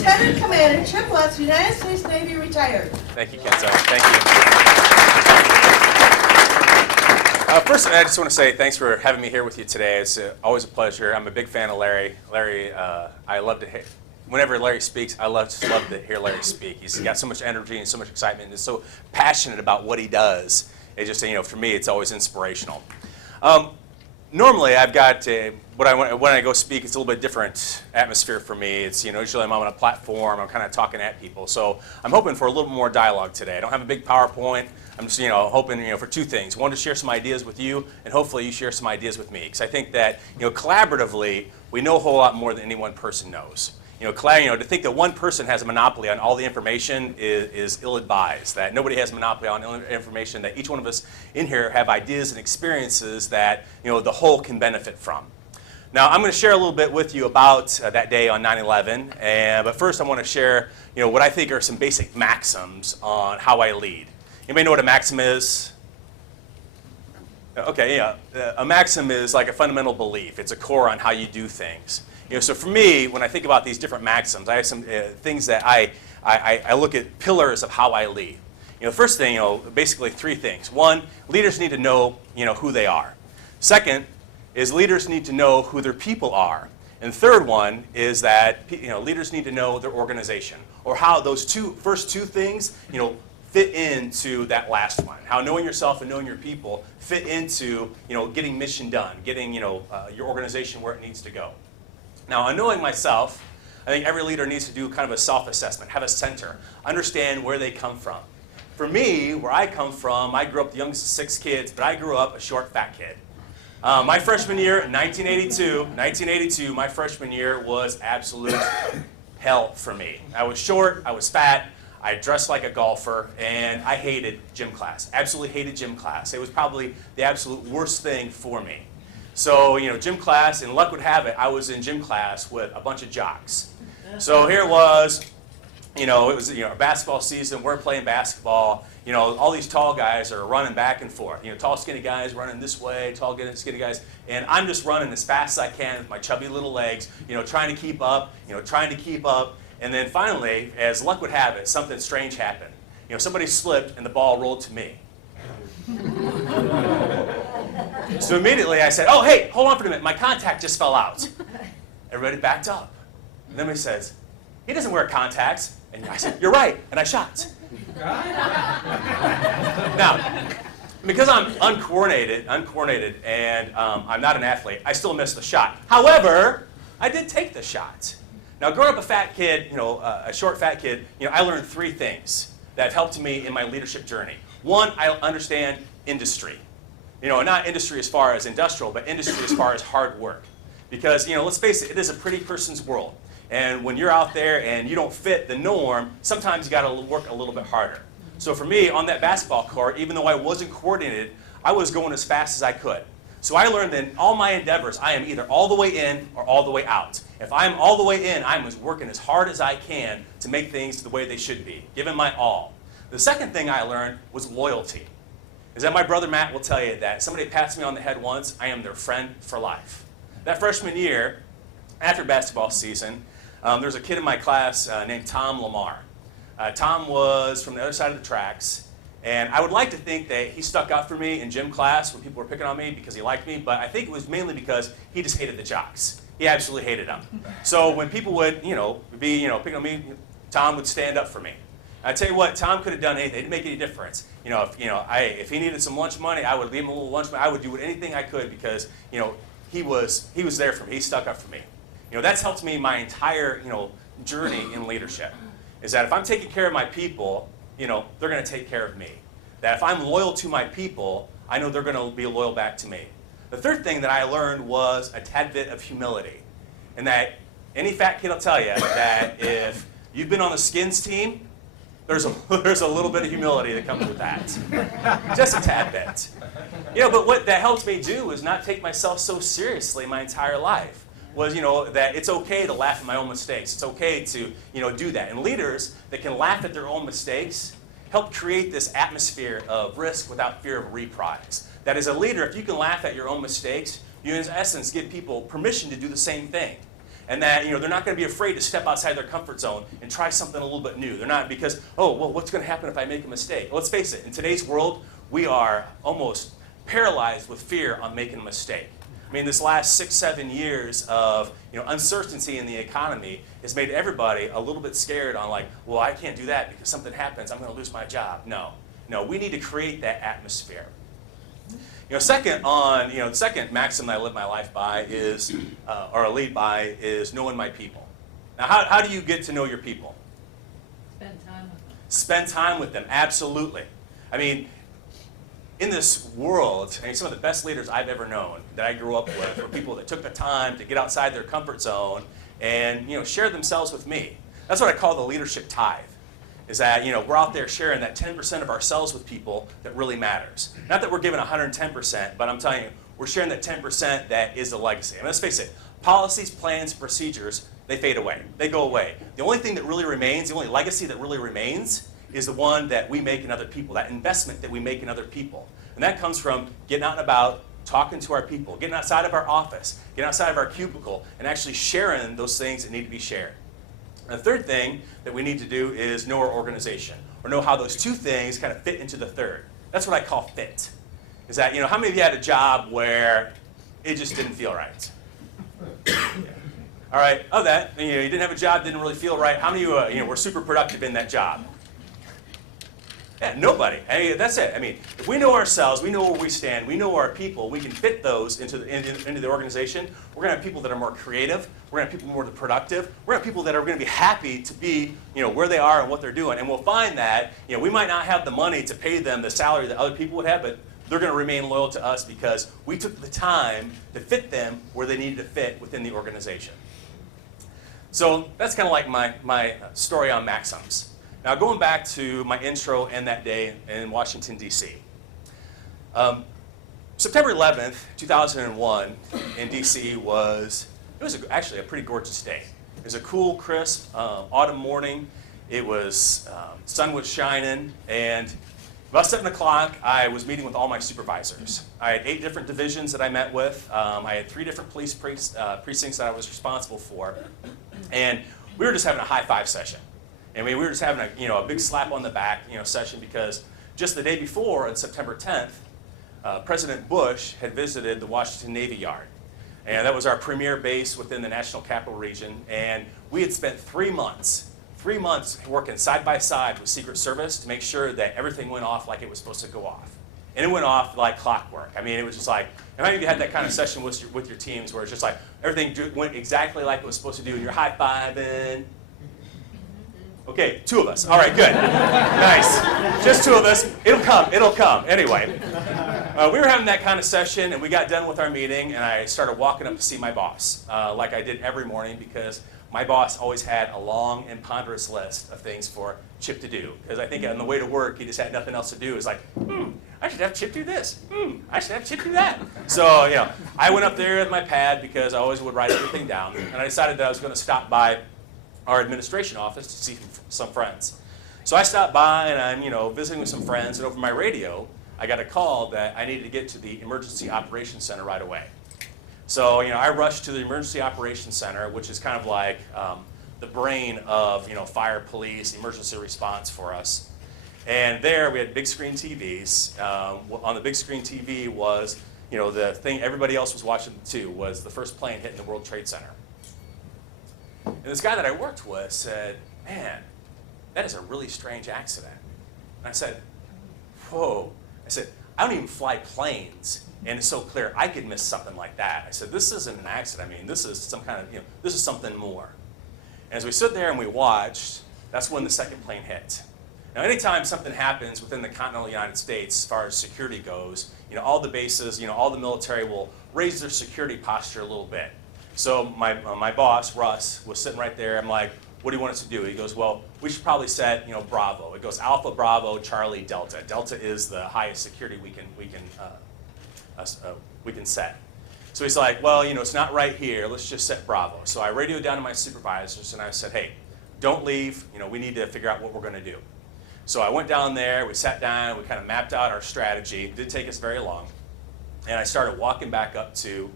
Lieutenant Commander Chip Lutz, United States Navy, retired. Thank you, Kenzo. Thank you. First, I just want to say thanks for having me here with you today. It's always a pleasure. I'm a big fan of Larry. Larry, I love to hear, whenever Larry speaks, I just love to hear Larry speak. He's got so much energy and so much excitement and is so passionate about what he does. It just, for me, it's always inspirational. Normally, I've got, when I go speak, it's a little bit different atmosphere for me. It's, usually I'm on a platform, I'm kind of talking at people. So I'm hoping for a little more dialogue today. I don't have a big PowerPoint. I'm just, hoping, for two things. One, to share some ideas with you, and hopefully you share some ideas with me. Because I think that, collaboratively, we know a whole lot more than any one person knows. To think that one person has a monopoly on all the information is ill-advised, that nobody has a monopoly on information, that each one of us in here have ideas and experiences that the whole can benefit from. Now, I'm going to share a little bit with you about that day on 9/11, but first I want to share what I think are some basic maxims on how I lead. Anybody know what a maxim is? Okay, yeah. A maxim is like a fundamental belief. It's a core on how you do things. So for me, when I think about these different maxims, I have some things that I look at pillars of how I lead. First thing, basically three things. One, leaders need to know, who they are. Second is leaders need to know who their people are. And third one is that leaders need to know their organization, or how those first two things, fit into that last one. How knowing yourself and knowing your people fit into, getting mission done, getting, your organization where it needs to go. Now, on knowing myself, I think every leader needs to do kind of a self-assessment, have a center, understand where they come from. For me, where I come from, I grew up the youngest of 6 kids, but I grew up a short, fat kid. My freshman year, 1982, my freshman year was absolute hell for me. I was short, I was fat, I dressed like a golfer, and I hated gym class. Absolutely hated gym class. It was probably the absolute worst thing for me. So, gym class, and luck would have it, I was in gym class with a bunch of jocks. So here it was, it was, basketball season, we're playing basketball, all these tall guys are running back and forth. Tall, skinny guys running this way, tall, skinny guys, and I'm just running as fast as I can with my chubby little legs, trying to keep up, and then finally, as luck would have it, something strange happened. Somebody slipped and the ball rolled to me. So immediately I said, oh, hey, hold on for a minute. My contact just fell out. Everybody backed up. And then he says, he doesn't wear contacts. And I said, you're right. And I shot. Now, because I'm uncoordinated, and I'm not an athlete, I still missed the shot. However, I did take the shot. Now, growing up a fat kid, a short, fat kid, I learned 3 things that have helped me in my leadership journey. One, I understand industry. Not industry as far as industrial, but industry as far as hard work. Because, let's face it is a pretty person's world. And when you're out there and you don't fit the norm, sometimes you got to work a little bit harder. So for me, on that basketball court, even though I wasn't coordinated, I was going as fast as I could. So I learned that in all my endeavors, I am either all the way in or all the way out. If I'm all the way in, I'm working as hard as I can to make things the way they should be, giving my all. The second thing I learned was loyalty. Is that my brother Matt will tell you that somebody pats me on the head once, I am their friend for life. That freshman year, after basketball season, there was a kid in my class named Tom Lamar. Tom was from the other side of the tracks, and I would like to think that he stuck out for me in gym class when people were picking on me because he liked me, but I think it was mainly because he just hated the jocks. He absolutely hated them. So when people would, be, picking on me, Tom would stand up for me. I tell you what, Tom could have done anything. It didn't make any difference. If he needed some lunch money, I would leave him a little lunch money. I would do anything I could because, he was there for me. He stuck up for me. That's helped me my entire, journey in leadership. Is that if I'm taking care of my people, they're going to take care of me. That if I'm loyal to my people, I know they're going to be loyal back to me. The third thing that I learned was a tad bit of humility. And that any fat kid will tell you that if you've been on the skins team, there's a little bit of humility that comes with that. Just a tad bit. But what that helped me do is not take myself so seriously my entire life. Was, that it's okay to laugh at my own mistakes. It's okay to, do that. And leaders that can laugh at their own mistakes help create this atmosphere of risk without fear of reprise. That as a leader, if you can laugh at your own mistakes, you in essence give people permission to do the same thing. And that, they're not going to be afraid to step outside their comfort zone and try something a little bit new. They're not because, oh, well, what's going to happen if I make a mistake? Well, let's face it, in today's world, we are almost paralyzed with fear on making a mistake. I mean, this last 6, 7 years of uncertainty in the economy has made everybody a little bit scared on like, well, I can't do that because something happens, I'm going to lose my job. No, we need to create that atmosphere. The second maxim that I live my life by is, or lead by, is knowing my people. Now, how do you get to know your people? Spend time with them. Spend time with them, absolutely. I mean, in this world, some of the best leaders I've ever known that I grew up with were people that took the time to get outside their comfort zone and share themselves with me. That's what I call the leadership tithe. Is that we're out there sharing that 10% of ourselves with people that really matters. Not that we're giving 110%, but I'm telling you, we're sharing that 10% that is the legacy. And let's face it, policies, plans, procedures, they fade away. They go away. The only thing that really remains, the only legacy that really remains, is the one that we make in other people, that investment that we make in other people. And that comes from getting out and about, talking to our people, getting outside of our office, getting outside of our cubicle, and actually sharing those things that need to be shared. And the third thing that we need to do is know our organization, or know how those two things kind of fit into the third. That's what I call fit. Is that, how many of you had a job where it just didn't feel right? Yeah. All right, of that, you didn't have a job, didn't really feel right. How many of you, were super productive in that job? Yeah, nobody. That's it. If we know ourselves, we know where we stand, we know our people, we can fit those into the organization. We're going to have people that are more creative. We're going to have people more productive. We're going to have people that are going to be happy to be, where they are and what they're doing. And we'll find that, we might not have the money to pay them the salary that other people would have, but they're going to remain loyal to us because we took the time to fit them where they needed to fit within the organization. So that's kind of like my story on maxims. Now, going back to my intro and that day in Washington, D.C. September 11th, 2001 in D.C. was actually a pretty gorgeous day. It was a cool, crisp autumn morning. It was, sun was shining, and about 7 o'clock, I was meeting with all my supervisors. I had 8 different divisions that I met with. I had 3 different police precincts that I was responsible for, and we were just having a high-five session. And we were just having a big slap on the back session because just the day before, on September 10th, President Bush had visited the Washington Navy Yard. And that was our premier base within the National Capital Region. And we had spent 3 months working side by side with Secret Service to make sure that everything went off like it was supposed to go off. And it went off like clockwork. It was just like, how many of you had that kind of session with your teams where it's just like everything went exactly like it was supposed to do, and you're high-fiving? Okay, 2 of us. All right, good. Nice. Just 2 of us. It'll come. Anyway, we were having that kind of session, and we got done with our meeting, and I started walking up to see my boss, like I did every morning, because my boss always had a long and ponderous list of things for Chip to do. Because I think on the way to work, he just had nothing else to do. It was like, I should have Chip do this. I should have Chip do that. So, I went up there with my pad because I always would write everything down, and I decided that I was going to stop by our administration office to see some friends. So I stopped by, and I'm visiting with some friends, and over my radio, I got a call that I needed to get to the Emergency Operations Center right away. So I rushed to the Emergency Operations Center, which is kind of like the brain of fire, police, emergency response for us. And there we had big screen TVs. On the big screen TV was the thing everybody else was watching too, was the first plane hitting the World Trade Center. And this guy that I worked with said, man, that is a really strange accident. And I said, whoa. I said, I don't even fly planes, and it's so clear I could miss something like that. I said, this isn't an accident. This is some kind of, this is something more. And as we stood there and we watched, that's when the second plane hit. Now, anytime something happens within the continental United States, as far as security goes, all the bases, all the military will raise their security posture a little bit. So my boss, Russ, was sitting right there. I'm like, what do you want us to do? He goes, well, we should probably set, Bravo. It goes Alpha, Bravo, Charlie, Delta. Delta is the highest security we can set. So he's like, well, it's not right here. Let's just set Bravo. So I radioed down to my supervisors, and I said, hey, don't leave. We need to figure out what we're going to do. So I went down there. We sat down. We kind of mapped out our strategy. It didn't take us very long. And I started walking back up to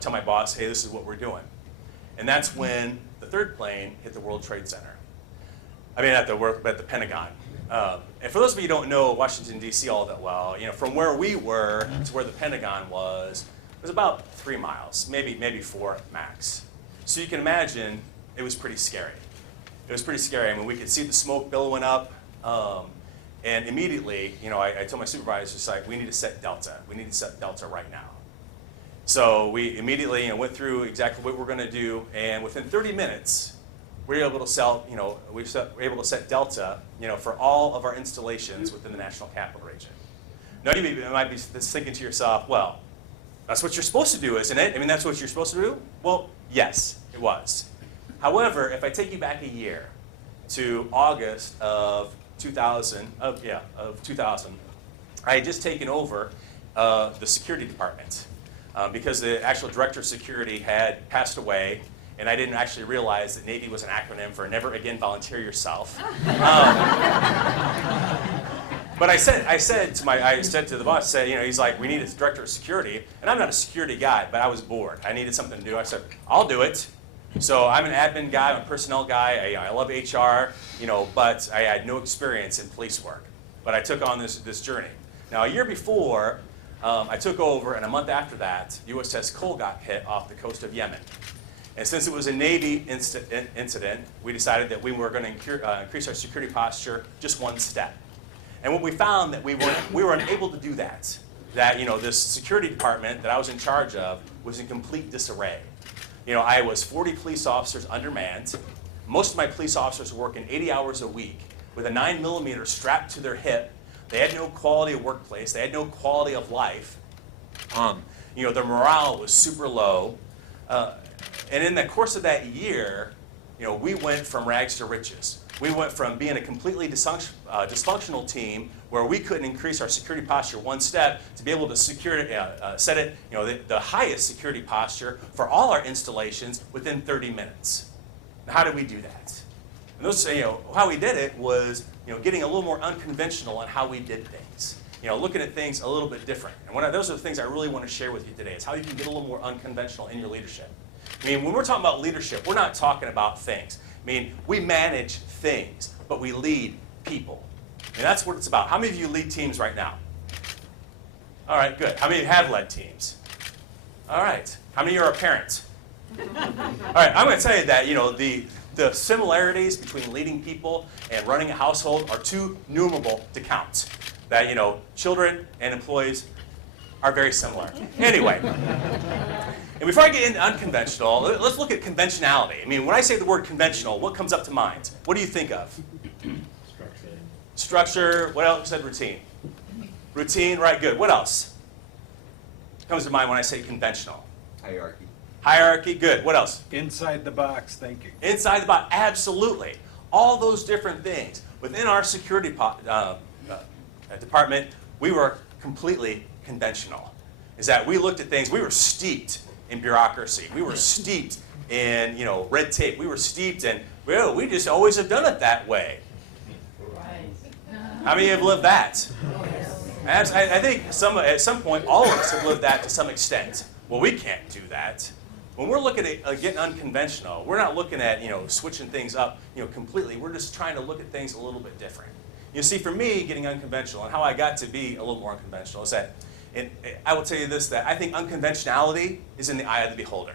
tell my boss, hey, this is what we're doing. And that's when the third plane hit the World Trade Center. I mean, at the Pentagon. And for those of you who don't know Washington, D.C. all that well, from where we were to where the Pentagon was about 3 miles, maybe 4 max. So you can imagine it was pretty scary. It was pretty scary. I mean, we could see the smoke billowing up. And immediately, I told my supervisor, like, we need to set Delta. We need to set Delta right now. So we immediately went through exactly what we're going to do, and within 30 minutes, we were able to set Delta, for all of our installations within the National Capital Region. Now you might be thinking to yourself, well, that's what you're supposed to do, isn't it? I mean, that's what you're supposed to do? Well, yes, it was. However, if I take you back a year to August of 2000, I had just taken over the security department because the actual director of security had passed away, and I didn't actually realize that Navy was an acronym for Never Again Volunteer Yourself. But I said to the boss, he's like, we need a director of security, and I'm not a security guy, but I was bored. I needed something to do. I said, I'll do it. So I'm an admin guy, I'm a personnel guy, I love HR, but I had no experience in police work. But I took on this journey. Now, a year before, I took over, and a month after that, USS Cole got hit off the coast of Yemen. And since it was a Navy incident, we decided that we were going to increase our security posture just one step. And what we found that we were unable to do that. That this security department that I was in charge of was in complete disarray. I was 40 police officers undermanned. Most of my police officers were working 80 hours a week with a 9mm strapped to their hip. They had no quality of workplace. They had no quality of life. Their morale was super low. And in the course of that year, we went from rags to riches. We went from being a completely dysfunctional team where we couldn't increase our security posture one step to be able to set it, the highest security posture for all our installations within 30 minutes. Now, how did we do that? And those, how we did it was, getting a little more unconventional on how we did things. Looking at things a little bit different. And those are the things I really want to share with you today, is how you can get a little more unconventional in your leadership. I mean, when we're talking about leadership, we're not talking about things. I mean, we manage things, but we lead people. And that's what it's about. How many of you lead teams right now? All right, good. How many of you have led teams? All right. How many of you are a parent? All right, I'm going to tell you that, the similarities between leading people and running a household are too numerable to count. That, children and employees are very similar. Anyway. And before I get into unconventional, let's look at conventionality. I mean, when I say the word conventional, what comes up to mind? What do you think of? Structure. What else? You said routine. Routine, right, good. What else comes to mind when I say conventional? Hierarchy. Hierarchy, good. What else? Inside the box thinking. Inside the box, absolutely. All those different things. Within our security department, we were completely conventional. Is that we looked at things, we were steeped in bureaucracy. We were steeped in, red tape. We were steeped in, well, we just always have done it that way. How many have lived that? I think at some point, all of us have lived that to some extent. Well, we can't do that. When we're looking at getting unconventional, we're not looking at, switching things up, completely. We're just trying to look at things a little bit different. You see, for me, getting unconventional and how I got to be a little more unconventional is that, and I will tell you this, that I think unconventionality is in the eye of the beholder.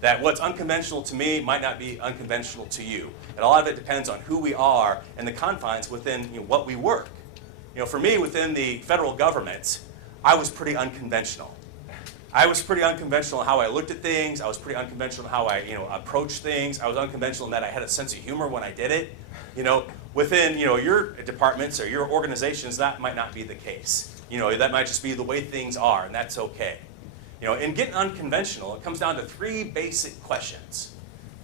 That what's unconventional to me might not be unconventional to you. And a lot of it depends on who we are and the confines within what we work. For me, within the federal government, I was pretty unconventional. I was pretty unconventional in how I looked at things. I was pretty unconventional in how I approached things. I was unconventional in that I had a sense of humor when I did it. Within your departments or your organizations, that might not be the case. That might just be the way things are, and that's okay. In getting unconventional, it comes down to 3 basic questions.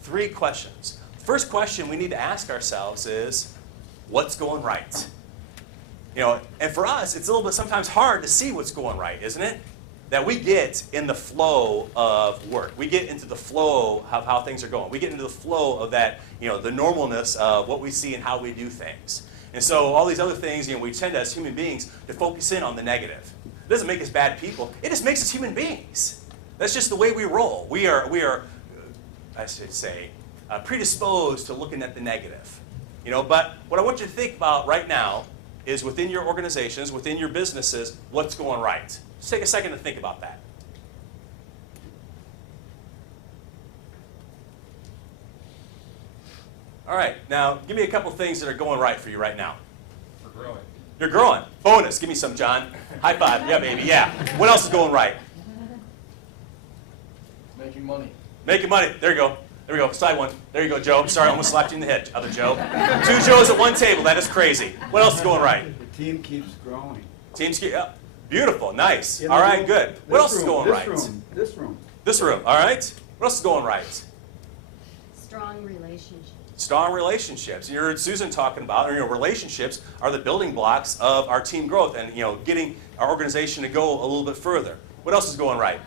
3 questions. The first question we need to ask ourselves is, what's going right? And for us, it's a little bit sometimes hard to see what's going right, isn't it? That we get in the flow of work. We get into the flow of how things are going. We get into the flow of that, the normalness of what we see and how we do things. And so all these other things, we tend as human beings to focus in on the negative. It doesn't make us bad people. It just makes us human beings. That's just the way we roll. We are I should say, predisposed to looking at the negative. But what I want you to think about right now is within your organizations, within your businesses, what's going right. Just take a second to think about that. All right, now give me a couple things that are going right for you right now. We're growing. You're growing. Bonus. Give me some, John. High five. Yeah, baby. Yeah. What else is going right? Making money. Making money. There you go. There we go. Side one. There you go, Joe. Sorry, I almost slapped you in the head, other Joe. 2 Joes at one table. That is crazy. What else is going right? The team keeps growing. Teams keep. Yeah. Beautiful. Nice. All right. Good. What else is going right? This room. This room. All right. What else is going right? Strong relationships. Strong relationships. You heard Susan talking about, relationships are the building blocks of our team growth and, getting our organization to go a little bit further. What else is going right?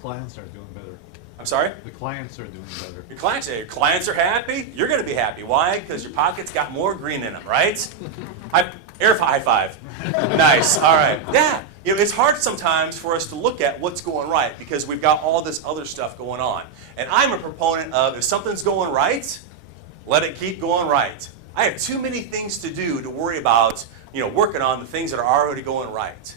Clients are doing better. I'm sorry? The clients are doing better. Your clients are happy. You're going to be happy. Why? Because your pocket's got more green in them, right? High five. Nice. All right. Yeah. It's hard sometimes for us to look at what's going right because we've got all this other stuff going on. And I'm a proponent of if something's going right, let it keep going right. I have too many things to do to worry about, working on the things that are already going right.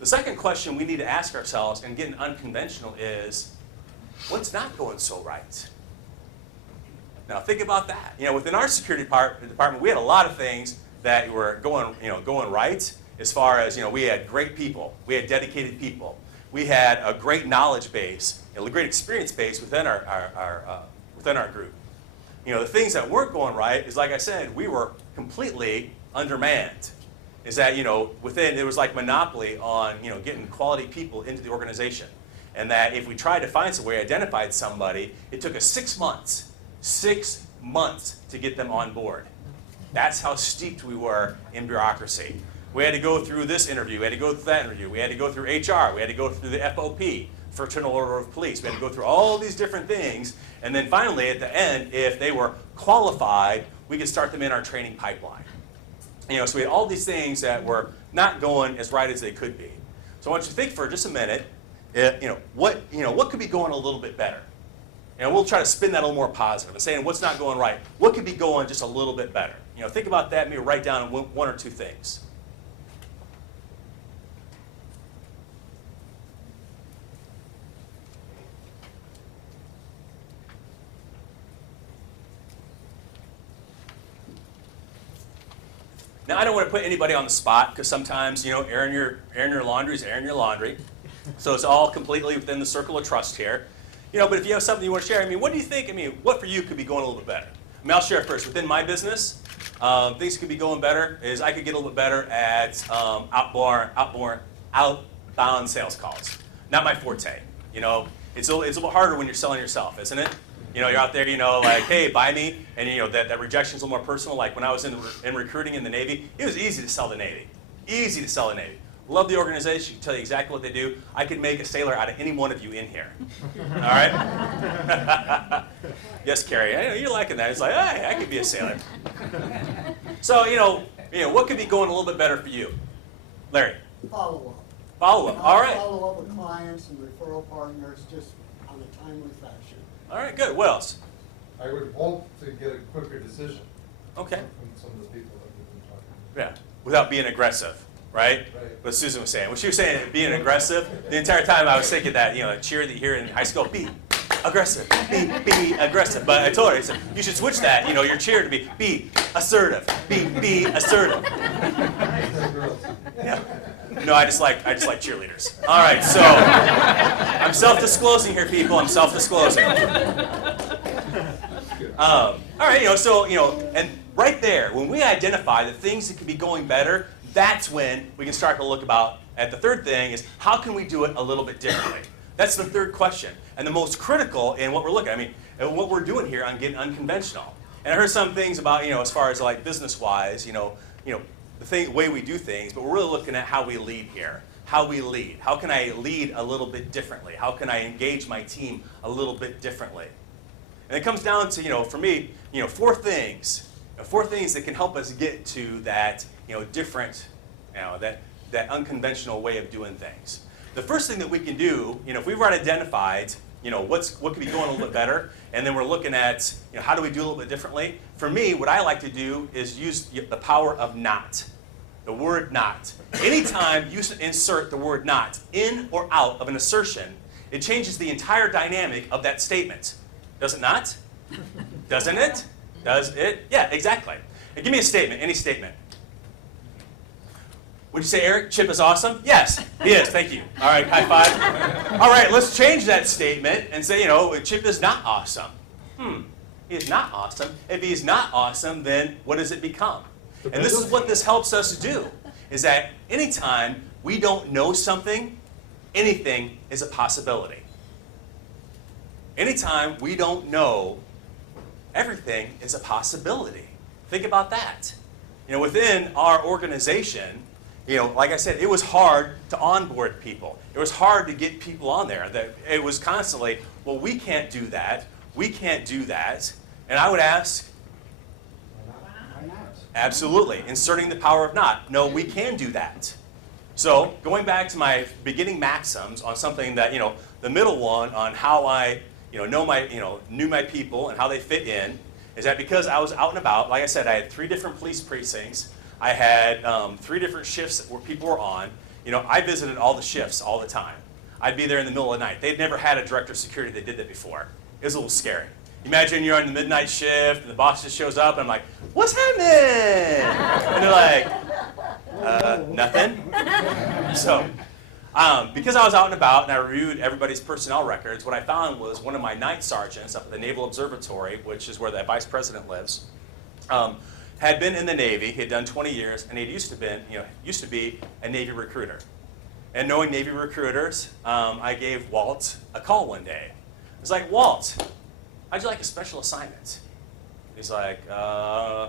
The second question we need to ask ourselves and getting unconventional is, what's not going so right? Now think about that. Within our security department, we had a lot of things that were going right. As far as, we had great people, we had dedicated people, we had a great knowledge base, a great experience base within our group. The things that weren't going right is, like I said, we were completely undermanned. Is that, it was like monopoly on, getting quality people into the organization. And that if we tried to find some way, identified somebody, it took us 6 months, 6 months to get them on board. That's how steeped we were in bureaucracy. We had to go through this interview, we had to go through that interview, we had to go through HR, we had to go through the FOP, Fraternal Order of Police, we had to go through all these different things, and then finally at the end, if they were qualified, we could start them in our training pipeline. So we had all these things that were not going as right as they could be. So I want you to think for just a minute, what could be going a little bit better? We'll try to spin that a little more positive and saying what's not going right. What could be going just a little bit better? Think about that, maybe write down one or two things. Now, I don't want to put anybody on the spot because sometimes, airing your laundry is airing your laundry. So it's all completely within the circle of trust here. But if you have something you want to share, what do you think, what for you could be going a little bit better? I'll share first. Within my business, things could be going better is I could get a little bit better at outbound sales calls. Not my forte. It's a little harder when you're selling yourself, isn't it? You're out there, like, hey, buy me, and that rejection's a little more personal. Like when I was in recruiting in the Navy, it was easy to sell the Navy. Easy to sell the Navy. Love the organization, can tell you exactly what they do. I could make a sailor out of any one of you in here. All right? Yes, Carrie, I know you're liking that. It's like, hey, I could be a sailor. So, what could be going a little bit better for you? Larry? Follow-up. Follow-up, all right. Follow up with clients and referral partners just on a timely fashion. All right, good. What else? I would hope to get a quicker decision. Okay. From some of the people that we've been talking to. Yeah, without being aggressive, right? Right. What Susan was saying. When she was saying being aggressive, the entire time I was thinking that, a cheer that you hear in high school, be aggressive, be aggressive. But I told her, I said, you should switch that, your cheer to be assertive, be assertive. Yeah. No, I just like cheerleaders. All right, so I'm self-disclosing here, people. I'm self-disclosing. All right, and right there, when we identify the things that could be going better, that's when we can start to look at the third thing is how can we do it a little bit differently? That's the third question, and the most critical in what we're looking at. And what we're doing here on getting unconventional. And I heard some things about, as far as like business-wise, the way we do things, but we're really looking at how we lead here. How we lead. How can I lead a little bit differently? How can I engage my team a little bit differently? And it comes down to, for me, 4 things. 4 things that can help us get to that, different, that unconventional way of doing things. The first thing that we can do, if we've already identified, what could be going a little bit better, and then we're looking at, how do we do a little bit differently. For me, what I like to do is use the power of not, the word not. Anytime you insert the word not in or out of an assertion, it changes the entire dynamic of that statement. Does it not? Doesn't it? Does it? Yeah, exactly. And give me a statement, any statement. Would you say, Eric, Chip is awesome? Yes, he is. Thank you. All right, high five. All right, let's change that statement and say, Chip is not awesome. He is not awesome. If he's not awesome, then what does it become? And this is what this helps us do, is that anytime we don't know something, anything is a possibility. Anytime we don't know, everything is a possibility. Think about that. Within our organization, like I said, it was hard to onboard people. It was hard to get people on there. It was constantly, well, we can't do that. We can't do that. And I would ask, Why not? absolutely, inserting the power of not. No, we can do that. So going back to my beginning maxims on something that, the middle one on how I, knew my people and how they fit in, is that because I was out and about, like I said, I had 3 different police precincts. I had 3 different shifts where people were on. I visited all the shifts all the time. I'd be there in the middle of the night. They'd never had a director of security that did that before. It was a little scary. Imagine you're on the midnight shift and the boss just shows up and I'm like, what's happening? And they're like, nothing. So, because I was out and about and I reviewed everybody's personnel records, what I found was one of my night sergeants up at the Naval Observatory, which is where the vice president lives, had been in the Navy. He had done 20 years, and he used to be a Navy recruiter. And knowing Navy recruiters, I gave Walt a call one day. I was like, Walt, how'd you like a special assignment? He's like, I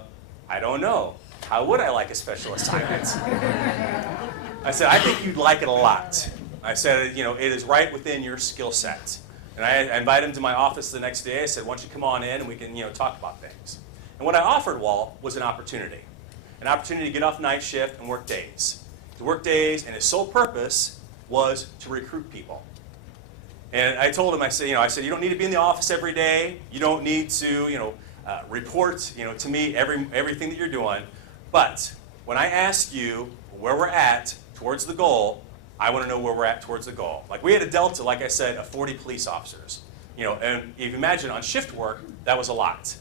don't know. How would I like a special assignment? I said, I think you'd like it a lot. I said, it is right within your skill set. And I invited him to my office the next day. I said, why don't you come on in and we can, talk about things. And what I offered Walt was an opportunity to get off night shift and work days. To work days, and his sole purpose was to recruit people. And I told him, I said, you don't need to be in the office every day. You don't need to, report, to me everything that you're doing. But when I ask you where we're at towards the goal, I want to know where we're at towards the goal. Like we had a delta, like I said, of 40 police officers. And if you imagine on shift work, that was a lot.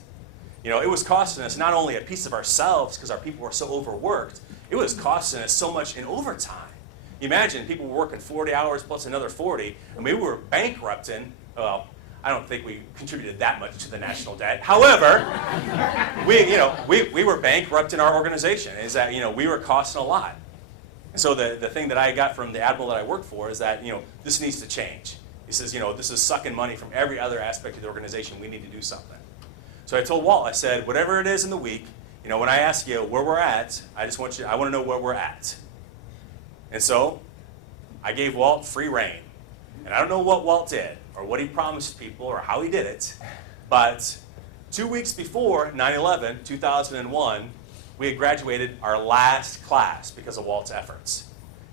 It was costing us not only a piece of ourselves because our people were so overworked, it was costing us so much in overtime. Imagine people were working 40 hours plus another 40, and we were bankrupting. Well, I don't think we contributed that much to the national debt. However, we were bankrupt in our organization. Is that we were costing a lot. And so the thing that I got from the admiral that I worked for is that this needs to change. He says this is sucking money from every other aspect of the organization. We need to do something. So I told Walt, I said, whatever it is in the week, when I ask you where we're at, I want to know where we're at. And so I gave Walt free rein. And I don't know what Walt did or what he promised people or how he did it, but 2 weeks before 9/11, 2001, we had graduated our last class because of Walt's efforts.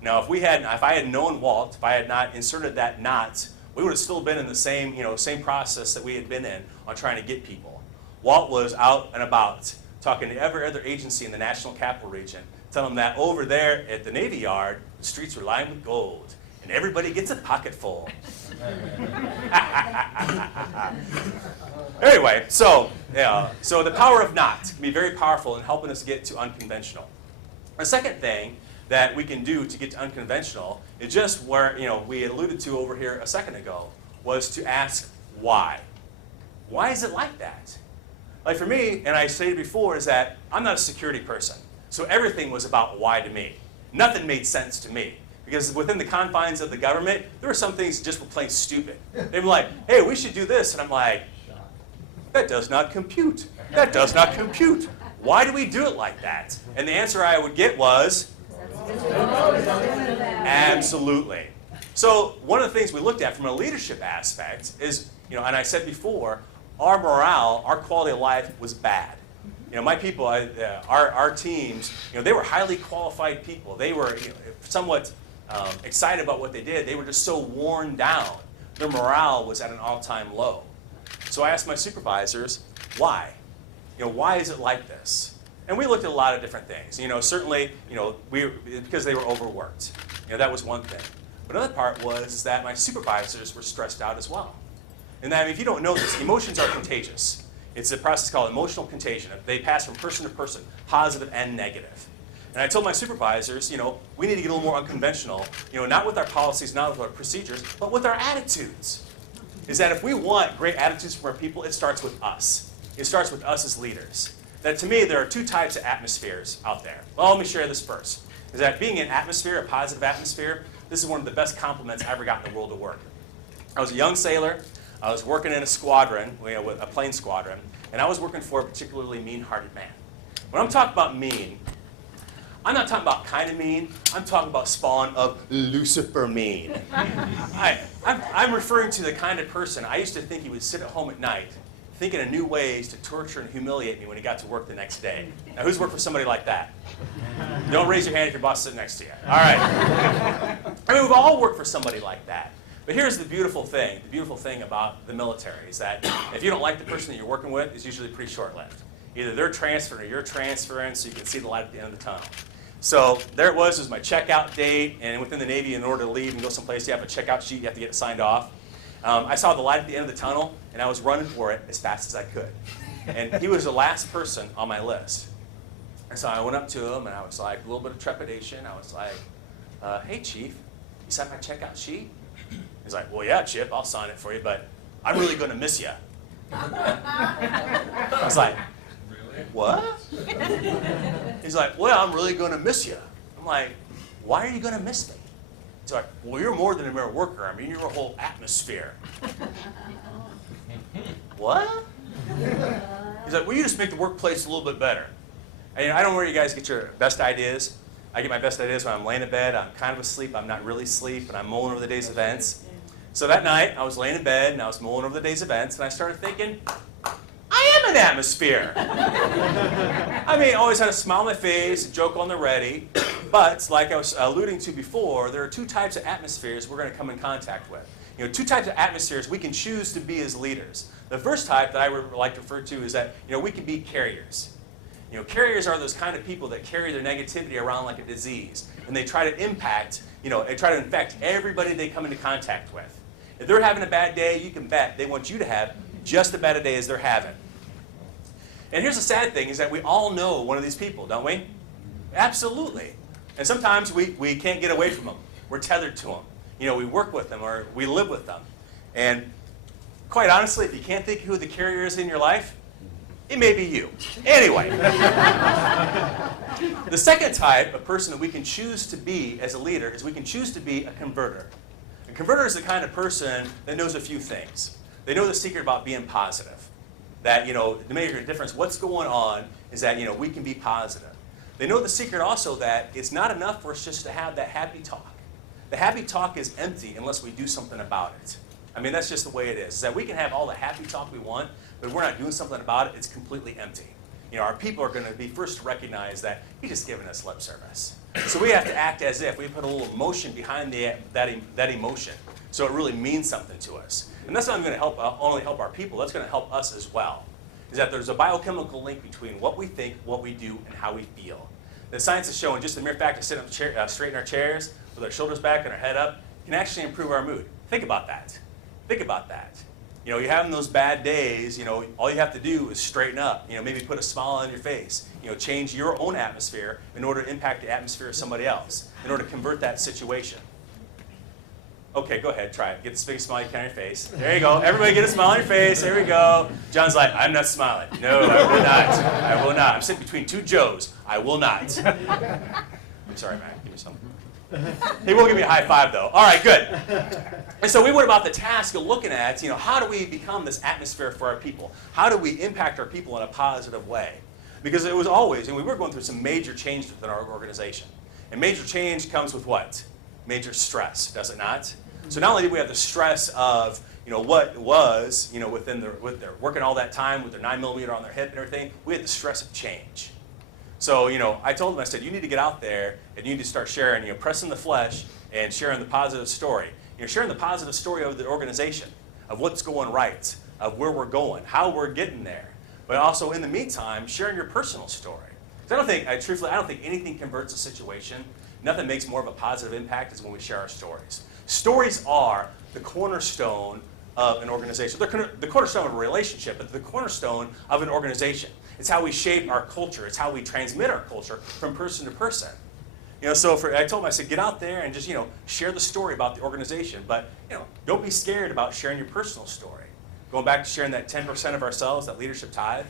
Now, if I had known Walt, if I had not inserted that not, we would have still been in the same process that we had been in on trying to get people. Walt was out and about, talking to every other agency in the National Capital Region, telling them that over there at the Navy Yard, the streets are lined with gold, and everybody gets a pocket full. Anyway, so the power of not can be very powerful in helping us get to unconventional. The second thing that we can do to get to unconventional is just where we alluded to over here a second ago, was to ask why. Why is it like that? Like for me, and I stated before, is that I'm not a security person. So everything was about why to me. Nothing made sense to me. Because within the confines of the government, there were some things just were plain stupid. They were like, hey, we should do this. And I'm like, that does not compute. That does not compute. Why do we do it like that? And the answer I would get was, absolutely. So one of the things we looked at from a leadership aspect is, and I said before, our morale, our quality of life was bad. My people, our teams, they were highly qualified people. They were somewhat excited about what they did. They were just so worn down their morale was at an all-time low. So I asked my supervisors, why? Why is it like this? And we looked at a lot of different things. Certainly, because they were overworked. That was one thing. But another part was that my supervisors were stressed out as well. And that, if you don't know this, emotions are contagious. It's a process called emotional contagion. They pass from person to person, positive and negative. And I told my supervisors, we need to get a little more unconventional, not with our policies, not with our procedures, but with our attitudes. Is that if we want great attitudes from our people, it starts with us. It starts with us as leaders. That to me, there are two types of atmospheres out there. Well, let me share this first. Is that being an atmosphere, a positive atmosphere, this is one of the best compliments I ever got in the world of work. I was a young sailor. I was working in a squadron, with a plane squadron, and I was working for a particularly mean-hearted man. When I'm talking about mean, I'm not talking about kind of mean. I'm talking about spawn of Lucifer mean. I'm referring to the kind of person I used to think he would sit at home at night thinking of new ways to torture and humiliate me when he got to work the next day. Now, who's worked for somebody like that? Don't raise your hand if your boss is sitting next to you. All right. We've all worked for somebody like that. But here's the beautiful thing. The beautiful thing about the military is that if you don't like the person that you're working with, it's usually pretty short-lived. Either they're transferring or you're transferring so you can see the light at the end of the tunnel. So there it was my checkout date, and within the Navy, in order to leave and go someplace, you have a checkout sheet, you have to get it signed off. I saw the light at the end of the tunnel, and I was running for it as fast as I could. And he was the last person on my list. And so I went up to him, and I was like, a little bit of trepidation. I was like, hey, Chief, you signed my checkout sheet? He's like, well, yeah, Chip, I'll sign it for you, but I'm really going to miss you. I was like, what? He's like, well, I'm really going to miss you. I'm like, why are you going to miss me? He's like, well, you're more than a mere worker. I mean, you're a whole atmosphere. What? He's like, well, you just make the workplace a little bit better. And I don't know where you guys get your best ideas. I get my best ideas when I'm laying in bed. I'm kind of asleep. I'm not really asleep, and I'm mulling over the day's events. So that night, I was laying in bed, and I was mulling over the day's events, and I started thinking, I am an atmosphere. I mean, always had a smile on my face, a joke on the ready. But like I was alluding to before, there are two types of atmospheres we're going to come in contact with. Two types of atmospheres we can choose to be as leaders. The first type that I would like to refer to is that we can be carriers. Carriers are those kind of people that carry their negativity around like a disease, and they try to impact, they try to infect everybody they come into contact with. If they're having a bad day, you can bet they want you to have just as bad a day as they're having. And here's the sad thing, is that we all know one of these people, don't we? Absolutely. And sometimes we can't get away from them. We're tethered to them. We work with them or we live with them. And quite honestly, if you can't think who the carrier is in your life, it may be you. Anyway. The second type of person that we can choose to be as a leader is we can choose to be a converter. A converter is the kind of person that knows a few things. They know the secret about being positive. That, to make a difference, what's going on is that, we can be positive. They know the secret also that it's not enough for us just to have that happy talk. The happy talk is empty unless we do something about it. I mean, that's just the way it is. That we can have all the happy talk we want, but if we're not doing something about it, it's completely empty. Our people are going to be first to recognize that he's just giving us lip service. So we have to act as if we put a little emotion behind that emotion, so it really means something to us. And that's not going to help only help our people, that's going to help us as well. Is that there's a biochemical link between what we think, what we do, and how we feel. The science is showing just the mere fact of sitting up straight in our chairs, with our shoulders back and our head up, can actually improve our mood. Think about that. Think about that. You're having those bad days, all you have to do is straighten up. Maybe put a smile on your face. Change your own atmosphere in order to impact the atmosphere of somebody else, in order to convert that situation. Okay, go ahead, try it. Get the biggest smile you can on your face. There you go. Everybody get a smile on your face. There we go. John's like, I'm not smiling. No, I will not. I will not. I'm sitting between two Joes. I will not. I'm sorry, man. Give me something. He will give me a high five, though. All right, good. And so we went about the task of looking at, how do we become this atmosphere for our people? How do we impact our people in a positive way? Because it was always, and we were going through some major change within our organization. And major change comes with what? Major stress, does it not? So not only did we have the stress of, what was, with their working all that time with their 9mm on their hip and everything, we had the stress of change. So, I told them, I said, you need to get out there and you need to start sharing, pressing the flesh and sharing the positive story. sharing the positive story of the organization, of what's going right, of where we're going, how we're getting there. But also, in the meantime, sharing your personal story. I don't think anything converts a situation. Nothing makes more of a positive impact is when we share our stories. Stories are the cornerstone of an organization. They're the cornerstone of a relationship, but the cornerstone of an organization. It's how we shape our culture. It's how we transmit our culture from person to person. So I told them, I said, get out there and just, share the story about the organization. But, don't be scared about sharing your personal story. Going back to sharing that 10% of ourselves, that leadership tithe.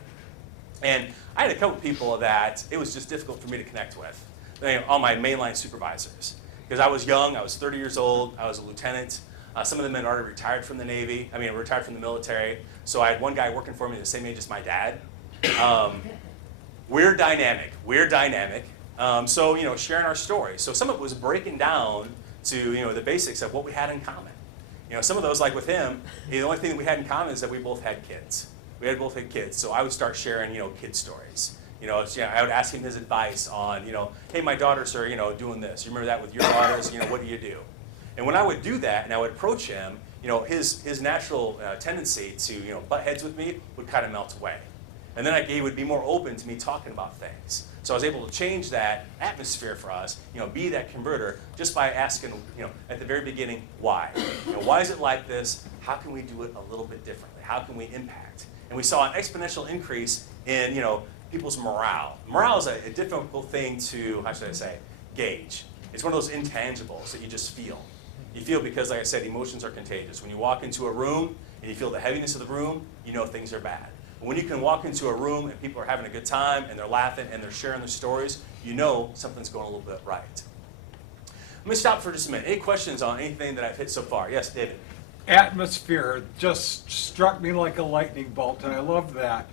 And I had a couple people that it was just difficult for me to connect with. All my mainline supervisors. Because I was young, I was 30 years old, I was a lieutenant. Some of them had already retired from the Navy, retired from the military. So I had one guy working for me the same age as my dad. We're dynamic. So, sharing our story. So some of it was breaking down to, the basics of what we had in common. Some of those, like with him, the only thing that we had in common is that we both had kids. Both had kids. So I would start sharing, kid stories. I would ask him his advice on, hey, my daughters are, doing this. You remember that with your daughters? What do you do? And when I would do that and I would approach him, his natural tendency to, butt heads with me would kind of melt away. And then he would be more open to me talking about things. So I was able to change that atmosphere for us, be that converter, just by asking, at the very beginning, why? Why is it like this? How can we do it a little bit differently? How can we impact? And we saw an exponential increase in, people's morale. Morale is a difficult thing to, gauge. It's one of those intangibles that you just feel. You feel because, like I said, emotions are contagious. When you walk into a room and you feel the heaviness of the room, things are bad. But when you can walk into a room and people are having a good time and they're laughing and they're sharing their stories, something's going a little bit right. Let me stop for just a minute. Any questions on anything that I've hit so far? Yes, David. Atmosphere just struck me like a lightning bolt, and I love that.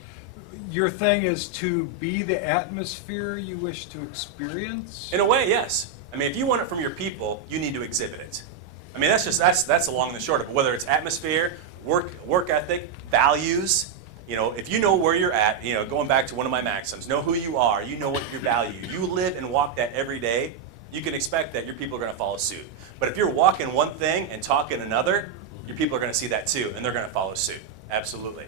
Your thing is to be the atmosphere you wish to experience? In a way, yes. If you want it from your people, you need to exhibit it. That's the long and the short of it. Whether it's atmosphere, work ethic, values. If you know where you're at, going back to one of my maxims, know who you are, you know what you value. You live and walk that every day, you can expect that your people are going to follow suit. But if you're walking one thing and talking another, your people are going to see that too, and they're going to follow suit. Absolutely.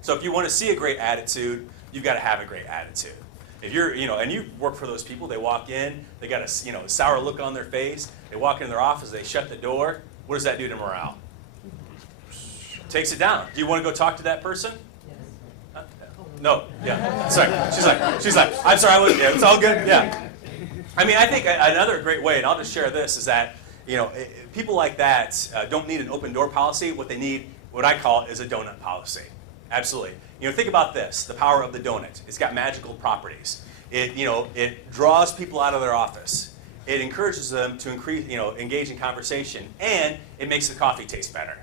So if you want to see a great attitude, you've got to have a great attitude. If you're, and you work for those people, they walk in, they got a, sour look on their face, they walk into their office, they shut the door, what does that do to morale? Takes it down. Do you want to go talk to that person? No, yeah, sorry. She's like, I'm sorry, it's all good, yeah. I think another great way, and I'll just share this, is that, people like that don't need an open door policy. What they need, what I call, is a donut policy. Absolutely. Think about this, the power of the donut. It's got magical properties. It draws people out of their office. It encourages them to engage in conversation, and it makes the coffee taste better.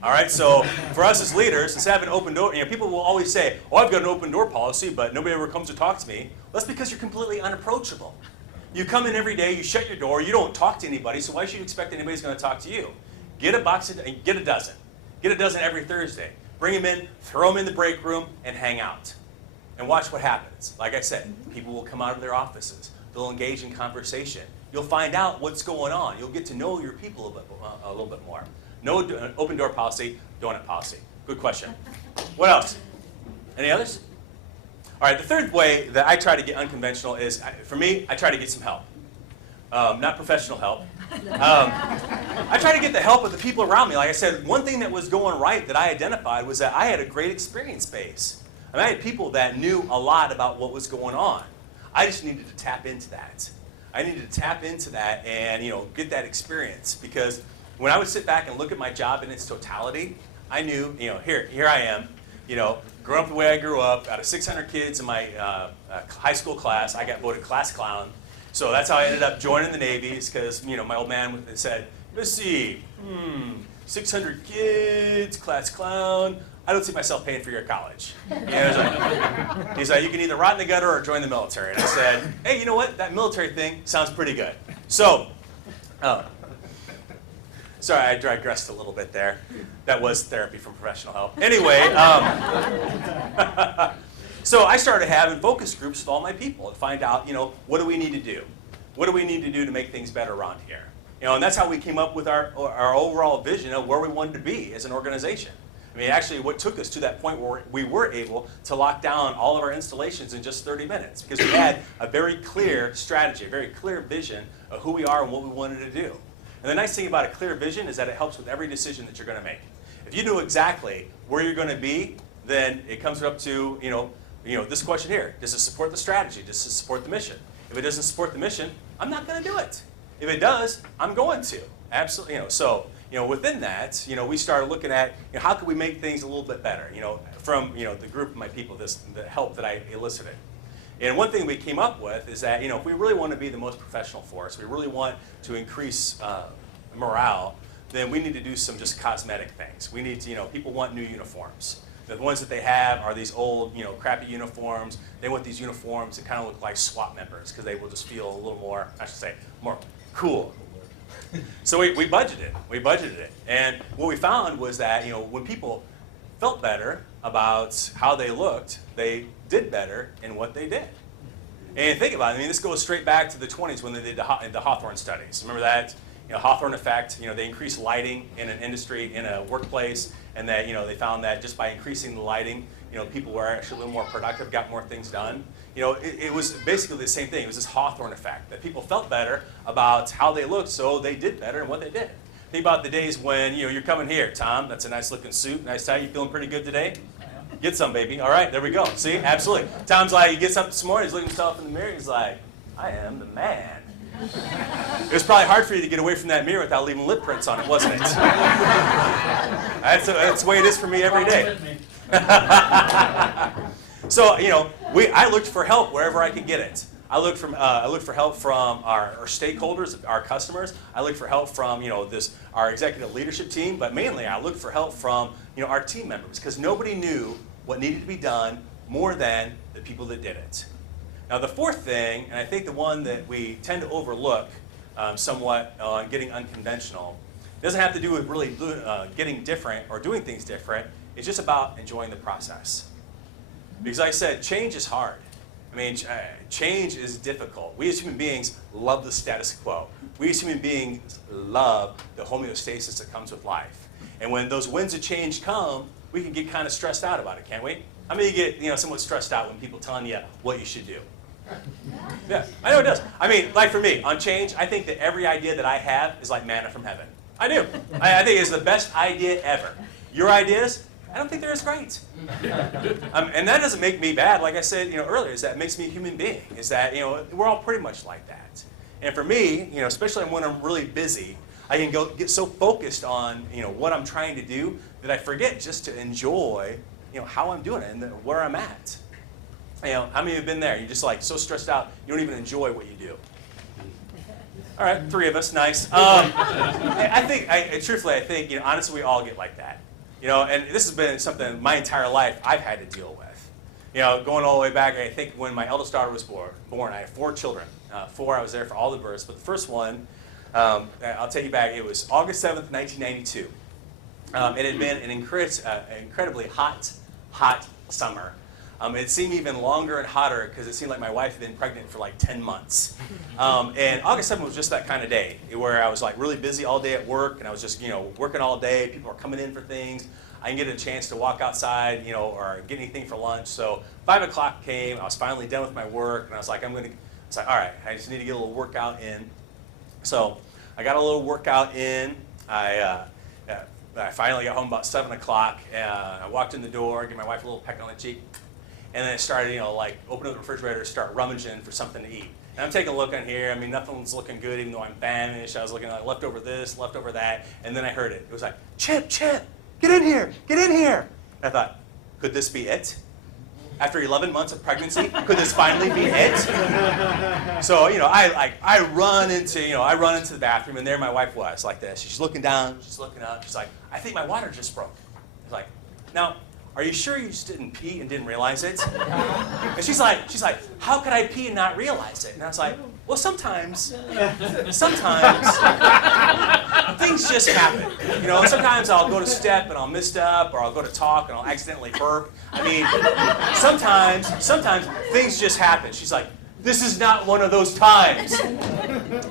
All right, so for us as leaders, instead of an open door, people will always say, oh, I've got an open door policy, but nobody ever comes to talk to me. Well, that's because you're completely unapproachable. You come in every day, you shut your door, you don't talk to anybody, so why should you expect anybody's going to talk to you? Get a dozen. Get a dozen every Thursday. Bring them in, throw them in the break room, and hang out. And watch what happens. Like I said, people will come out of their offices. They'll engage in conversation. You'll find out what's going on. You'll get to know your people a little bit more. No open door policy, donut policy. Good question. What else? Any others? All right, the third way that I try to get unconventional is, for me, I try to get some help. Not professional help. I try to get the help of the people around me. Like I said, one thing that was going right that I identified was that I had a great experience base. I had people that knew a lot about what was going on. I just needed to tap into that. I needed to tap into that and get that experience, because when I would sit back and look at my job in its totality, I knew, here I am, growing up the way I grew up. Out of 600 kids in my high school class, I got voted class clown. So that's how I ended up joining the Navy, because my old man said, let's see, 600 kids, class clown. I don't see myself paying for your college. He's like, you can either rot in the gutter or join the military. And I said, hey, you know what? That military thing sounds pretty good. So, sorry, I digressed a little bit there. That was therapy from professional help. Anyway, so I started having focus groups with all my people to find out, what do we need to do? What do we need to do to make things better around here? And that's how we came up with our overall vision of where we wanted to be as an organization. I mean, actually, what took us to that point where we were able to lock down all of our installations in just 30 minutes because we had a very clear strategy, a very clear vision of who we are and what we wanted to do. And the nice thing about a clear vision is that it helps with every decision that you're going to make. If you know exactly where you're going to be, then it comes up to this question here: does it support the strategy? Does it support the mission? If it doesn't support the mission, I'm not going to do it. If it does, I'm going to. Absolutely. Within that, we started looking at how could we make things a little bit better. From the group of my people, the help that I elicited. And one thing we came up with is that if we really want to be the most professional force, we really want to increase morale, then we need to do some just cosmetic things. We need to, people want new uniforms. The ones that they have are these old, crappy uniforms. They want these uniforms that kind of look like SWAT members because they will just feel a little more, more cool. So we budgeted it. And what we found was that, when people felt better about how they looked, they did better in what they did. And think about it, this goes straight back to the 20s when they did the Hawthorne studies. Remember that? Hawthorne effect, they increased lighting in an industry, in a workplace, and that, they found that just by increasing the lighting, people were actually a little more productive, got more things done. It was basically the same thing. It was this Hawthorne effect, that people felt better about how they looked, so they did better in what they did. Think about the days when, you're coming here, Tom, that's a nice looking suit, nice tie, you feeling pretty good today? Get some, baby. All right, there we go. See, absolutely. Tom's like, he gets up this morning, he's looking at himself in the mirror, he's like, I am the man. It was probably hard for you to get away from that mirror without leaving lip prints on it, wasn't it? That's the way it is for me every day. So, I looked for help wherever I could get it. I looked for help from our stakeholders, our customers. I looked for help from our executive leadership team, but mainly I looked for help from our team members because nobody knew what needed to be done more than the people that did it. Now the fourth thing, and I think the one that we tend to overlook somewhat on getting unconventional, doesn't have to do with really getting different or doing things different. It's just about enjoying the process. Because like I said, change is hard. Change is difficult. We as human beings love the status quo. We as human beings love the homeostasis that comes with life. And when those winds of change come, we can get kind of stressed out about it, can't we? I mean, you get somewhat stressed out when people telling you what you should do. Yeah, I know it does. Like for me, on change, I think that every idea that I have is like manna from heaven. I do. I think it's the best idea ever. Your ideas, I don't think they're as great. And that doesn't make me bad. Like I said earlier, is that it makes me a human being. Is that we're all pretty much like that. And for me, especially when I'm really busy, I can get so focused on what I'm trying to do that I forget just to enjoy how I'm doing it and where I'm at. How many of you have been there? You're just like so stressed out, you don't even enjoy what you do. All right, 3 of us, nice. Truthfully, I think, honestly, we all get like that. And this has been something my entire life I've had to deal with. Going all the way back, I think when my eldest daughter was born, I had 4 children. 4, I was there for all the births, but the first one, I'll take you back, it was August 7th, 1992. It had been an incredibly hot summer. It seemed even longer and hotter because it seemed like my wife had been pregnant for like 10 months. And August 7th was just that kind of day where I was like really busy all day at work and I was just working all day. People were coming in for things. I didn't get a chance to walk outside or get anything for lunch. So 5 o'clock came. I was finally done with my work and I was like, all right, I just need to get a little workout in. So I got a little workout in. I finally got home about 7 o'clock. I walked in the door, gave my wife a little peck on the cheek. And then I started, open up the refrigerator, start rummaging for something to eat. And I'm taking a look on here. Nothing's looking good, even though I'm famished. I was looking like leftover this, leftover that. And then I heard it. It was like, Chip, get in here, get in here. And I thought, could this be it? After 11 months of pregnancy, could this finally be it? So, I run into the bathroom, and there my wife was, like this. She's looking down, she's looking up. She's like, I think my water just broke. I was like, now, are you sure you just didn't pee and didn't realize it? And she's like, how could I pee and not realize it? And I was like, well, sometimes things just happen. Sometimes I'll go to step and I'll misstep, or I'll go to talk and I'll accidentally burp. Sometimes things just happen. She's like, this is not one of those times.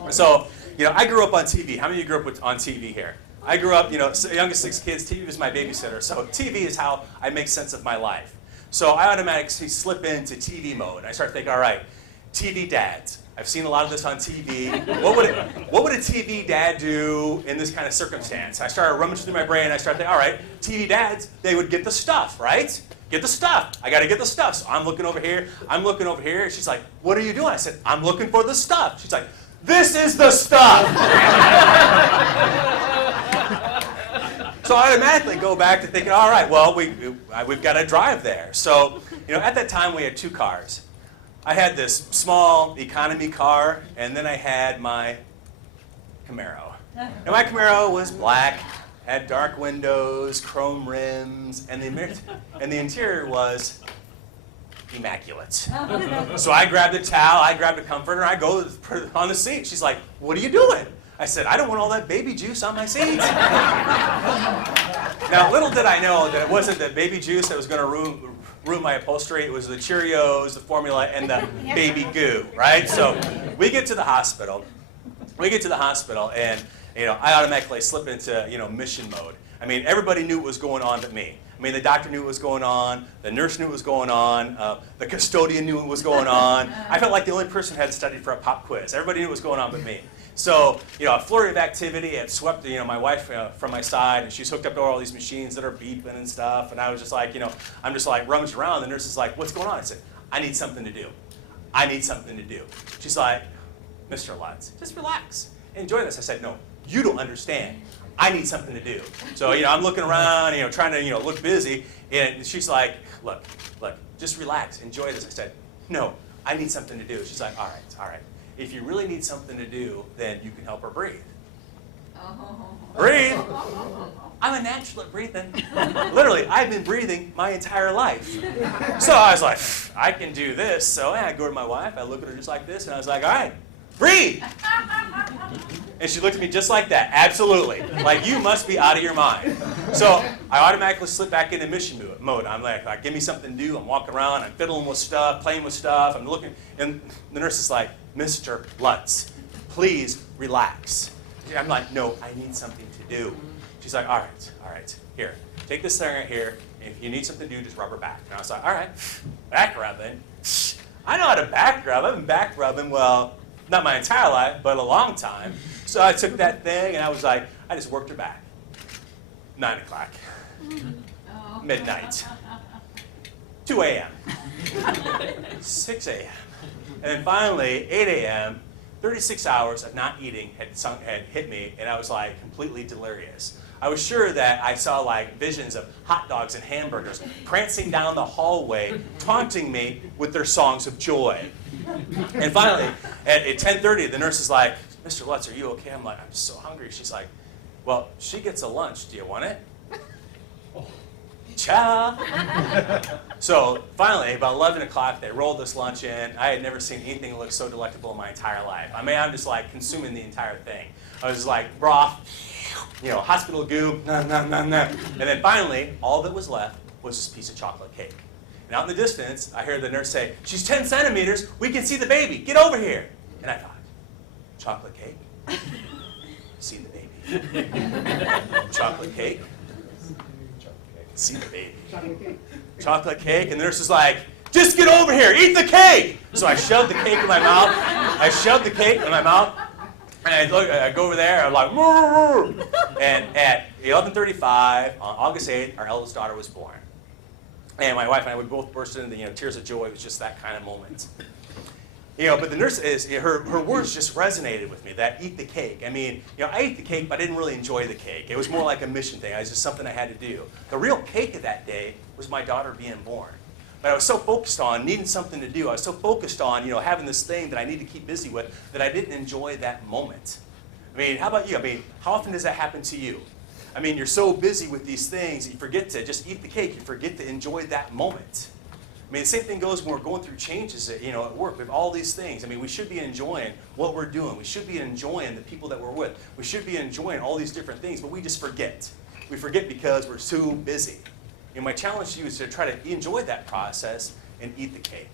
So, I grew up on TV. How many of you grew up on TV here? I grew up, youngest 6 kids, TV was my babysitter. So TV is how I make sense of my life. So I automatically slip into TV mode. I start thinking, all right, TV dads. I've seen a lot of this on TV. What would a TV dad do in this kind of circumstance? I started rummaging through my brain. I started thinking, all right, TV dads, they would get the stuff, right? Get the stuff. I got to get the stuff. So I'm looking over here. I'm looking over here. She's like, what are you doing? I said, I'm looking for the stuff. She's like, this is the stuff. So I automatically go back to thinking, all right, well, we've got to drive there. So, at that time we had 2 cars. I had this small economy car, and then I had my Camaro. And my Camaro was black, had dark windows, chrome rims, and the interior was immaculate. So I grabbed a towel, I grabbed a comforter, I go put it on the seat. She's like, what are you doing? I said, I don't want all that baby juice on my seat. Now, little did I know that it wasn't the baby juice that was going to ruin my upholstery. It was the Cheerios, the formula, and the baby goo, right? So we get to the hospital. And I automatically slip into mission mode. I mean, everybody knew what was going on but me. I mean, the doctor knew what was going on, the nurse knew what was going on, the custodian knew what was going on. I felt like the only person who had studied for a pop quiz. Everybody knew what was going on but me. So, a flurry of activity had swept, my wife from my side, and she's hooked up to all these machines that are beeping and stuff, and I was just like, I'm just like rummaging around. The nurse is like, what's going on? I said, I need something to do. She's like, Mr. Lutz, just relax. Enjoy this. I said, no, you don't understand. I need something to do. So, I'm looking around, trying to, look busy, and she's like, look, just relax, enjoy this. I said, no, I need something to do. She's like, all right. If you really need something to do, then you can help her breathe. Breathe? I'm a natural at breathing. Literally, I've been breathing my entire life. So I was like, I can do this. So I go to my wife, I look at her just like this, and I was like, all right, breathe. And she looked at me just like that, absolutely. Like, you must be out of your mind. So I automatically slip back into mission mode. I'm like, give me something to do. I'm walking around, I'm fiddling with stuff, playing with stuff. I'm looking, and the nurse is like, Mr. Lutz, please relax. I'm like, no, I need something to do. She's like, all right, here, take this thing right here. If you need something to do, just rub her back. And I was like, all right, back rubbing. I know how to back rub. I've been back rubbing, well, not my entire life, but a long time. So I took that thing and I was like, I just worked her back. 9 o'clock, midnight, 2 a.m., 6 a.m., and then finally 8 a.m., 36 hours of not eating had hit me, and I was like completely delirious. I was sure that I saw like visions of hot dogs and hamburgers prancing down the hallway, taunting me with their songs of joy. And finally, at 10:30, the nurse is like, Mr. Lutz, are you okay? I'm like, I'm so hungry. She's like, well, she gets a lunch. Do you want it? Cha! So finally, about 11 o'clock, they rolled this lunch in. I had never seen anything that looked so delectable in my entire life. I mean, I'm just like consuming the entire thing. I was like, broth, hospital goo, and then finally, all that was left was this piece of chocolate cake. And out in the distance, I hear the nurse say, she's 10 centimeters, we can see the baby, get over here. And I thought, chocolate cake? See the baby. Chocolate cake? See the baby. Chocolate cake, and the nurse is like, just get over here, eat the cake! So I shoved the cake in my mouth, and I go over there, I'm like, Murr! And at 11:35, on August 8th, our eldest daughter was born. And my wife and I would both burst into tears of joy. It was just that kind of moment. But the nurse her words just resonated with me, that eat the cake. I mean, I ate the cake, but I didn't really enjoy the cake. It was more like a mission thing. It was just something I had to do. The real cake of that day was my daughter being born. But I was so focused on needing something to do. I was so focused on, having this thing that I need to keep busy with that I didn't enjoy that moment. I mean, how about you? I mean, how often does that happen to you? I mean, you're so busy with these things that you forget to just eat the cake. You forget to enjoy that moment. I mean, the same thing goes when we're going through changes at work. We have all these things. I mean, we should be enjoying what we're doing. We should be enjoying the people that we're with. We should be enjoying all these different things, but we just forget. We forget because we're too busy. And my challenge to you is to try to enjoy that process and eat the cake.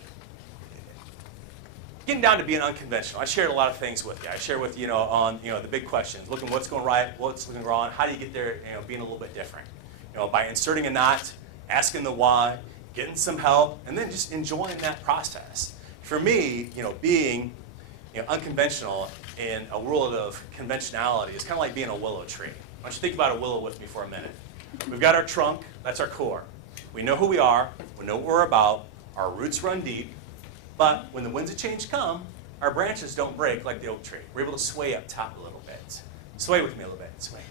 getting down to being unconventional. I shared a lot of things with you. I shared with you, on the big questions, looking what's going right, what's looking wrong, how do you get there, being a little bit different. By inserting a knot, asking the why, getting some help, and then just enjoying that process. For me, being unconventional in a world of conventionality is kind of like being a willow tree. Why don't you think about a willow with me for a minute? We've got our trunk, that's our core. We know who we are, we know what we're about, our roots run deep, but when the winds of change come, our branches don't break like the oak tree. We're able to sway up top a little bit. Sway with me a little bit, sway.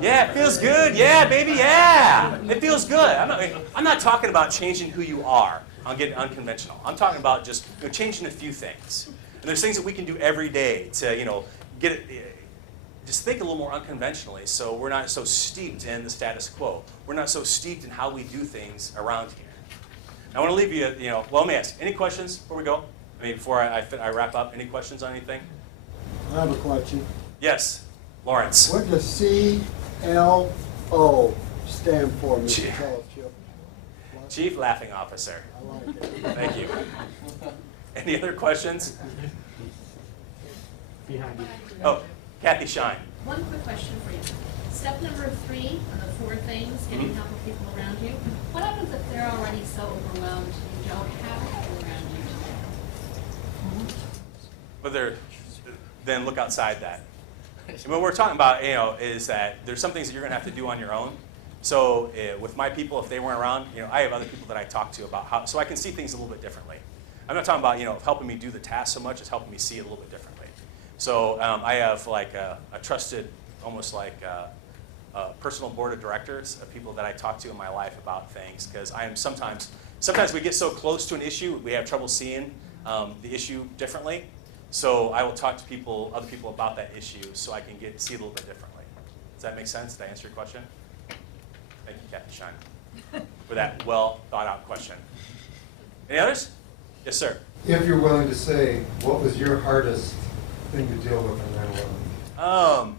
Yeah, it feels good, yeah, baby, yeah. It feels good. I'm not talking about changing who you are on getting unconventional. I'm talking about just changing a few things. And there's things that we can do every day to, get it, just think a little more unconventionally so we're not so steeped in the status quo. We're not so steeped in how we do things around here. I want to leave you, well, let me ask, any questions before we go? Before I wrap up, any questions on anything? I have a question. Yes, Lawrence. What does CLO stand for, Mr. Chief. Fellowship? Chief Laughing Officer. I like it. Thank you. Any other questions? Behind you. Oh, Kathy Shine. One quick question for you. Step number 3 on the 4 things, getting help with people around you. What happens if they're already so overwhelmed you don't have people around you? But then look outside that. And what we're talking about, is that there's some things that you're going to have to do on your own. So with my people, if they weren't around, I have other people that I talk to about how, so I can see things a little bit differently. I'm not talking about, helping me do the task so much as helping me see it a little bit differently. So I have like a trusted, almost like a personal board of directors of people that I talk to in my life about things, because I am sometimes we get so close to an issue, we have trouble seeing the issue differently. So I will talk to other people about that issue so I can see it a little bit differently. Does that make sense? Did I answer your question? Thank you, Kathy Shine, for that well thought out question. Any others? Yes, sir. If you're willing to say, what was your hardest thing to deal with on 9/11?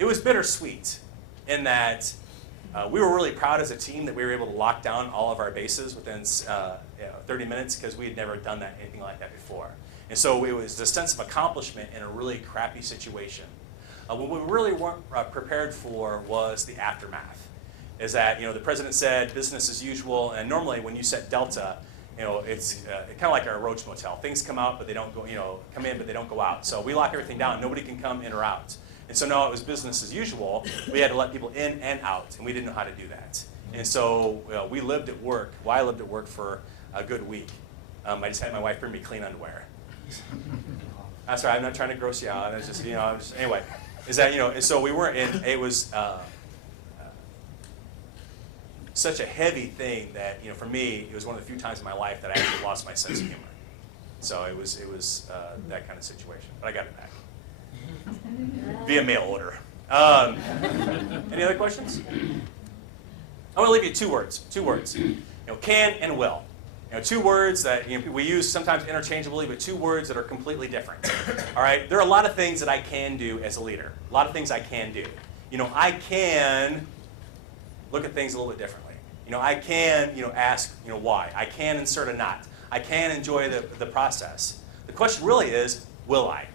It was bittersweet in that we were really proud as a team that we were able to lock down all of our bases within 30 minutes because we had never done anything like that before. And so it was a sense of accomplishment in a really crappy situation. What we really weren't prepared for was the aftermath. Is that the president said business as usual, and normally when you set Delta, it's kind of like our Roach Motel. Things come out, but they don't go. Come in, but they don't go out. So we lock everything down. Nobody can come in or out. And so now it was business as usual. We had to let people in and out, and we didn't know how to do that. And so we lived at work. Well, I lived at work for a good week. I just had my wife bring me clean underwear. That's right. I'm not trying to gross you out. It's just anyway. Is that and so we weren't in. It was such a heavy thing that for me it was one of the few times in my life that I actually lost my sense of humor. So it was that kind of situation. But I got it back via mail order. Any other questions? I want to leave you two words. Can and will. 2 words that we use sometimes interchangeably, but 2 words that are completely different. All right, there are a lot of things that I can do as a leader. A lot of things I can do. I can look at things a little bit differently. I can ask why. I can insert a knot. I can enjoy the process. The question really is, will I?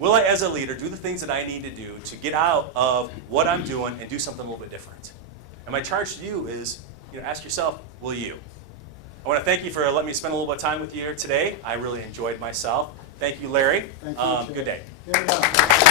Will I, as a leader, do the things that I need to do to get out of what I'm doing and do something a little bit different? And my charge to you is, ask yourself, will you? I want to thank you for letting me spend a little bit of time with you here today. I really enjoyed myself. Thank you, Larry. Thank you, good day. Give it up.